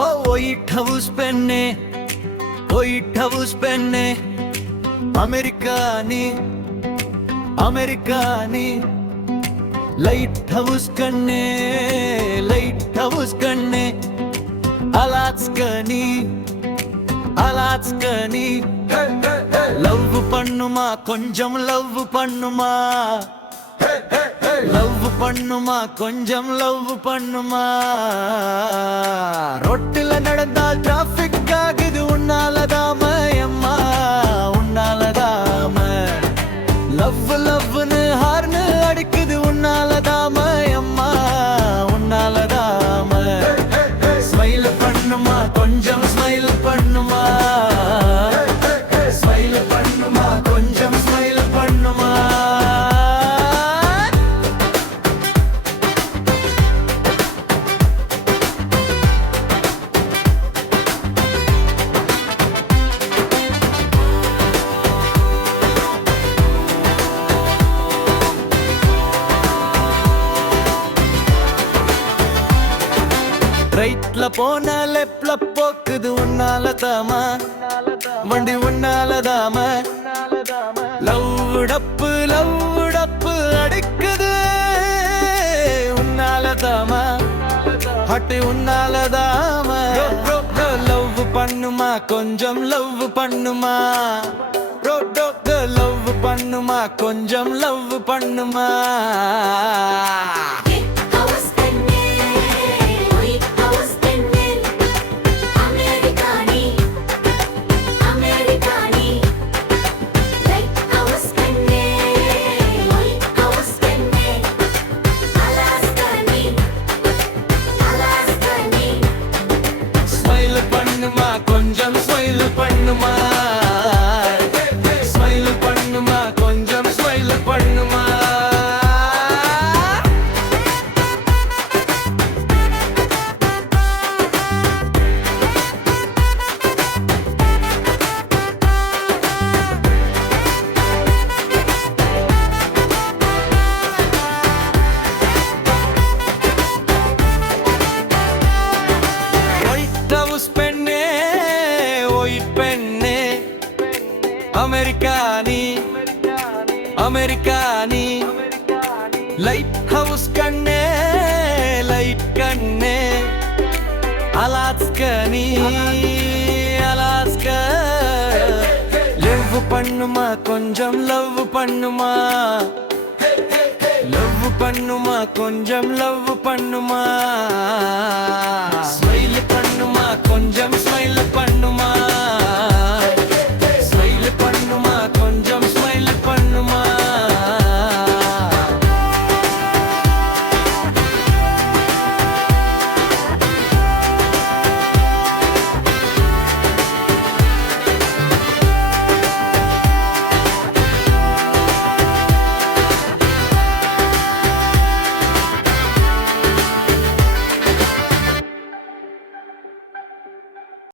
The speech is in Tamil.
ஓ ஒயிட் ஹவுஸ் பெண்ணே, ஒயிட் ஹவுஸ் பெண்ணே, அமெரிக்கானி அமெரிக்கானி, லைட் ஹவுஸ் கண்ணே, லைட் ஹவுஸ் கண்ணே, அலாஸ்கனி அலாஸ்கனி, லவ் பண்ணுமா கொஞ்சம் லவ் பண்ணுமா, லவ் பண்ணுமா கொஞ்சம் லவ் பண்ணுமா, ரோட்டில் நடந்தால் டிராபிக் ஆகுது உன்னாலதாம அம்மா உன்னாலதாம, லவ் லவ்னு ஹார்னு அடிக்குது உன்னாலதாம அம்மா உன்னாலதாம, ஸ்மைல் பண்ணுமா கொஞ்சம் ஸ்மைல் பண்ணுமா, ஸ்மைல் பண்ணுமா கொஞ்சம் ஸ்மைல் பண்ணுமா. ரைட்ல போன லெப்ட்ல போக்குது உன்னாலதாமா, வண்டி உன்னாலதாம, லவ் டப்பு அடிக்குது உன்னாலதாமா, ஹட்டு உன்னாலதாம, லவ் பண்ணுமா கொஞ்சம் லவ் பண்ணுமா, லவ் பண்ணுமா கொஞ்சம் லவ் பண்ணுமா. கொஞ்சம் ஸ்மைல் பண்ணுமா, ஸ்மைல் பண்ணுமா கொஞ்சம் ஸ்மைல் பண்ணுமா. ஒயிட் ஹவுஸ் பெண்ணே, பெண்ணே, அமெரிக்கானி அமெரிக்கானி, லைட் ஹவுஸ் கண்ணே, லைட் கண்ணே, அலாஸ்கனி அலாஸ்கா, லவ் பண்ணுமா கொஞ்சம் லவ் பண்ணுமா, லவ் பண்ணுமா கொஞ்சம் லவ் பண்ணுமா, ஸ்மைல் பண்ணுமா கொஞ்சம் ஸ்மைல் பண்ணுமா.